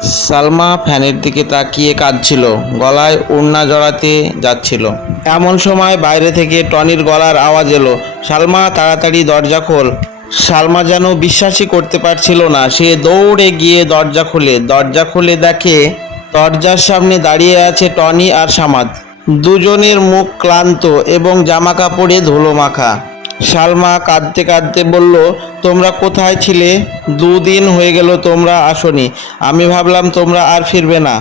সালমা ফ্যানের দিকে তাকিয়ে কাঁদছিল, গলায় ওড়না জড়াতে যাচ্ছিল। এমন সময় বাইরে থেকে টনির গলার আওয়াজ এলো, সালমা তাড়াতাড়ি দরজা খোল। সালমা যেন বিশ্বাসই করতে পারছিল না। সে দৌড়ে গিয়ে দরজা খুলে দেখে দরজার সামনে দাঁড়িয়ে আছে টনি আর সামাদ। দুজনের মুখ ক্লান্ত এবং জামা কাপড়ে ধুলো মাখা। সালমা কাঁদতে কাঁদতে বলল, তোমরা কোথায় ছিলে? 2 দিন হয়ে গেল তোমরা আসোনি। আমি ভাবলাম তোমরা আর ফিরবে না।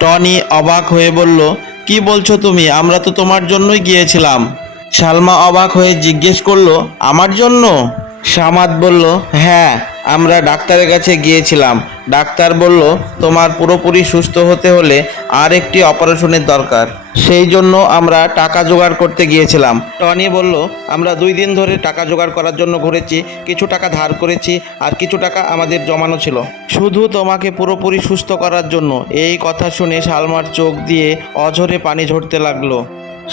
টনি অবাক হয়ে বলল, কি বলছো তুমি? আমরা তো তোমার জন্যই গিয়েছিলাম। সালমা অবাক হয়ে জিজ্ঞেস করলো, আমার জন্য? সামাদ বলল, হ্যাঁ, আমরা ডাক্তারের কাছে গিয়েছিলাম। ডাক্তার বলল তোমার পুরোপুরি সুস্থ হতে হলে আর একটি অপারেশনের দরকার। সেই জন্য আমরা টাকা জোগাড় করতে গিয়েছিলাম। টনি বলল, আমরা 2 দিন ধরে টাকা জোগাড় করার জন্য ঘুরেছি, কিছু টাকা ধার করেছি আর কিছু টাকা আমাদের জমানো ছিল, শুধু তোমাকে পুরোপুরি সুস্থ করার জন্য। এই কথা শুনে সালমার চোখ দিয়ে অঝরে পানি ঝরতে লাগলো।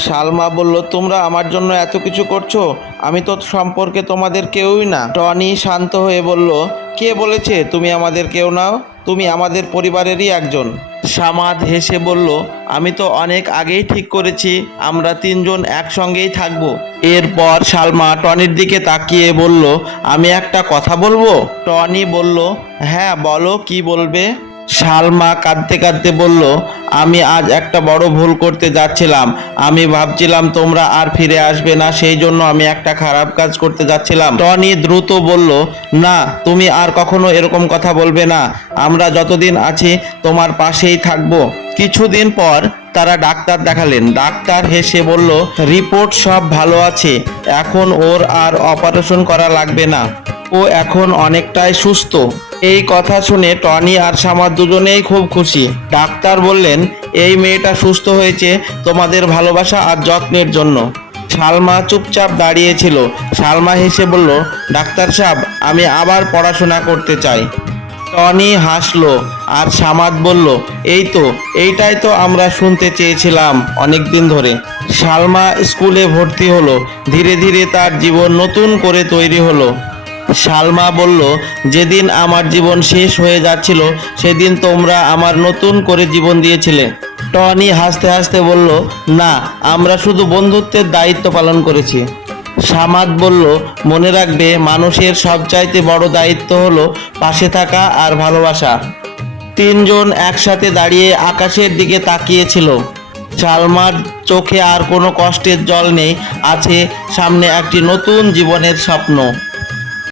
সালমা বলল, তোমরা আমার জন্য এত কিছু করছো? আমি তো সম্পর্কে তোমাদের কেউই না। টনি শান্ত হয়ে বলল, কে বলেছে তুমি আমাদের কেউ নাও? তুমি আমাদের পরিবারেরই একজন। সামাদ হেসে বলল, আমি তো অনেক আগেই ঠিক করেছি আমরা 3জন একসঙ্গেই থাকবো। এরপর সালমা টনির দিকে তাকিয়ে বলল, আমি একটা কথা বলবো? টনি বলল, হ্যাঁ বলো, কি বলবে? সালমা কাঁদতে কাঁদতে বলল, আমি আজ একটা বড় ভুল করতে যাচ্ছিলাম। আমি ভাবছিলাম তোমরা আর ফিরে আসবে না, সেই জন্য আমি একটা খারাপ কাজ করতে যাচ্ছিলাম। টনি দ্রুত বলল, না, তুমি আর কখনো এরকম কথা বলবে না। আমরা যতদিন আছি তোমার পাশেই থাকবো। কিছুদিন পর তারা ডাক্তার দেখালেন। ডাক্তার হেসে বলল, রিপোর্ট সব ভালো আছে, এখন ওর আর অপারেশন করা লাগবে না, ও এখন অনেকটাই সুস্থ। এই কথা শুনে টনি আর সামাদ দুজনেই খুব খুশি। ডাক্তার বললেন, এই মেয়েটা সুস্থ হয়েছে তোমাদের ভালোবাসা আর যত্নের জন্য। সালমা চুপচাপ দাঁড়িয়েছিল। সালমা হেসে বলল, ডাক্তার সাহেব, আমি আবার পড়াশোনা করতে চাই। টনি হাসলো আর সামাদ বলল, এইটাই তো আমরা শুনতে চেয়েছিলাম অনেক দিন ধরে। সালমা স্কুলে ভর্তি হলো। ধীরে ধীরে তার জীবন নতুন করে তৈরি হলো। সালমা বলল, যেদিন আমার জীবন শেষ হয়ে যাচ্ছিল সেদিন তোমরা আমার নতুন করে জীবন দিয়েছিলে। টনি হাসতে হাসতে বলল, না, আমরা শুধু বন্ধুত্বের দায়িত্ব পালন করেছি। সামাদ বলল, মনে রাখবে, মানুষের সবচাইতে বড় দায়িত্ব হলো পাশে থাকা আর ভালোবাসা। 3জন একসাথে দাঁড়িয়ে আকাশের দিকে তাকিয়েছিল। সালমার চোখে আর কোনো কষ্টের জল নেই, আছে সামনে একটি নতুন জীবনের স্বপ্ন।